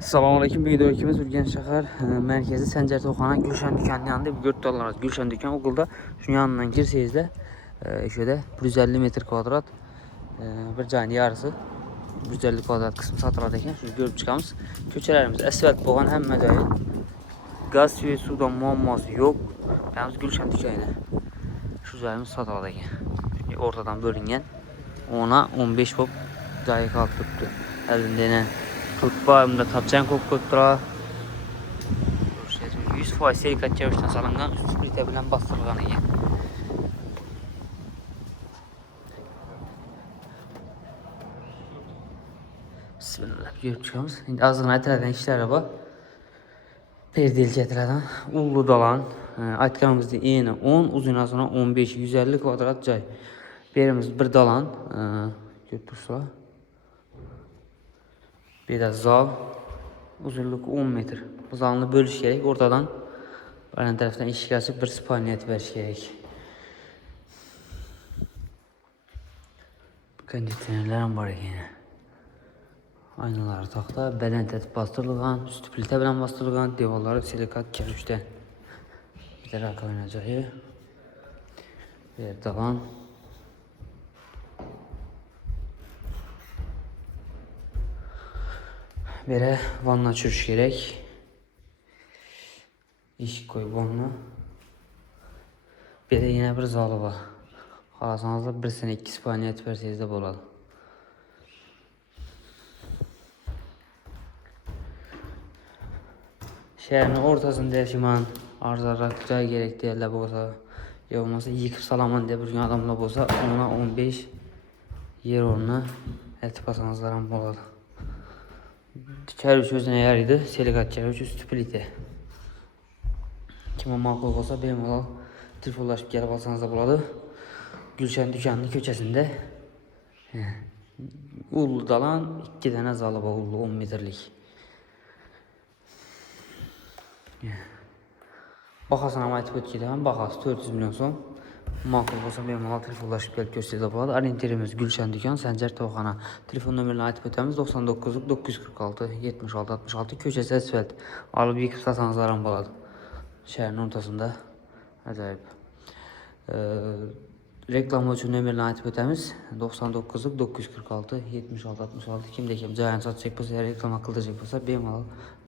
Selamünaleyküm. Bir video ikimiz Ülgen Şahar merkezi Sencer Toxana Gülşen dükkanının yanında 4 dolar. Gülşen dükkan okulda şu yanından girseniz de şöyle 150 metre kvadrat bir canı yarısı 150 kvadrat kısmı satılады ekan. Şunu görüp çıkamız. Köçelerimiz asfalt boğan hem joyi. Gaz suyu sudan muamması yok. Yalnız Gülşen dükkanı. Şu joyimiz satılады ekan. Ortadan bölüngen 10'a 15 bop joyi kalıp turibdi. Elinde tutba, bunda tapçan ko'p turadi. 100% silikat çavuşdan salıngan, üst plita bilan bastırılgan ekan. Bismillah, görüp çıkamiz. Endi azgina aytiladigan ishlari bor. Perdelchi aytiladigan ullu dalan, aytganimizdek eni 10, uzunasini 15, 150 kvadrat joy. Berimiz bir dalan, görüp turibsizlar. Bir de zal, uzunluğu 10 metre. Bu zalını bölüş gerek. Ortadan bayan taraftan eshik açıp bir spalniyat veriş gerek. Konditsionerlerim var ekan. Aynalar taxta, belen tetip bastırılgan, üstü plita bilan bastırılgan, devorlari silikat kirişten. Bir de rakovina joyi. Bir dalan. Bere vanna çürüş gerek. Eshik koyup vanna. Bir de yine bir zalı var. Xalasanızda bir sene 2 spalniyat verseniz de bo'ladi. Şehrin ortasında yaşaman arzarak joy gerek deyirlər bo'lsa, yo bo'lmasa yıkıp salaman deb yurgan adamlar bo'lsa, ona 15 yer o'rni aytib olsangizlar ham bo'ladi. Çarış o'zine yaraydi, silikat çarış üstü plita. Kime ma'qul bo'lsa bemalol telefonlashib kelib olsangiz da bo'ladi. Gülşen dükkanının köçesinde ullu dalan 2 tane zalı var, ullu 10 metrelik. Bahasını ama aytib o'tgan, bahası 400 milyon so'm. Ma'qul bo'lsa bemalol telefonlashib kelib ko'rsatsa bo'ladi. Orientirimiz Gülşen dükkan, Sencer Toxana. Telefon nomerini aytib o'tamiz: 99 946 76 66. Köçesi asfalt. Alıp yıkıp satsanızlar ham bo'ladi. Şehrin ortasında. Acayip. Reklam için nömerini aytib o'tamiz: 99 946 76 66. Kimde kim joyini sotsak bo'lsa, reklama qildirsak bo'lsa bemalol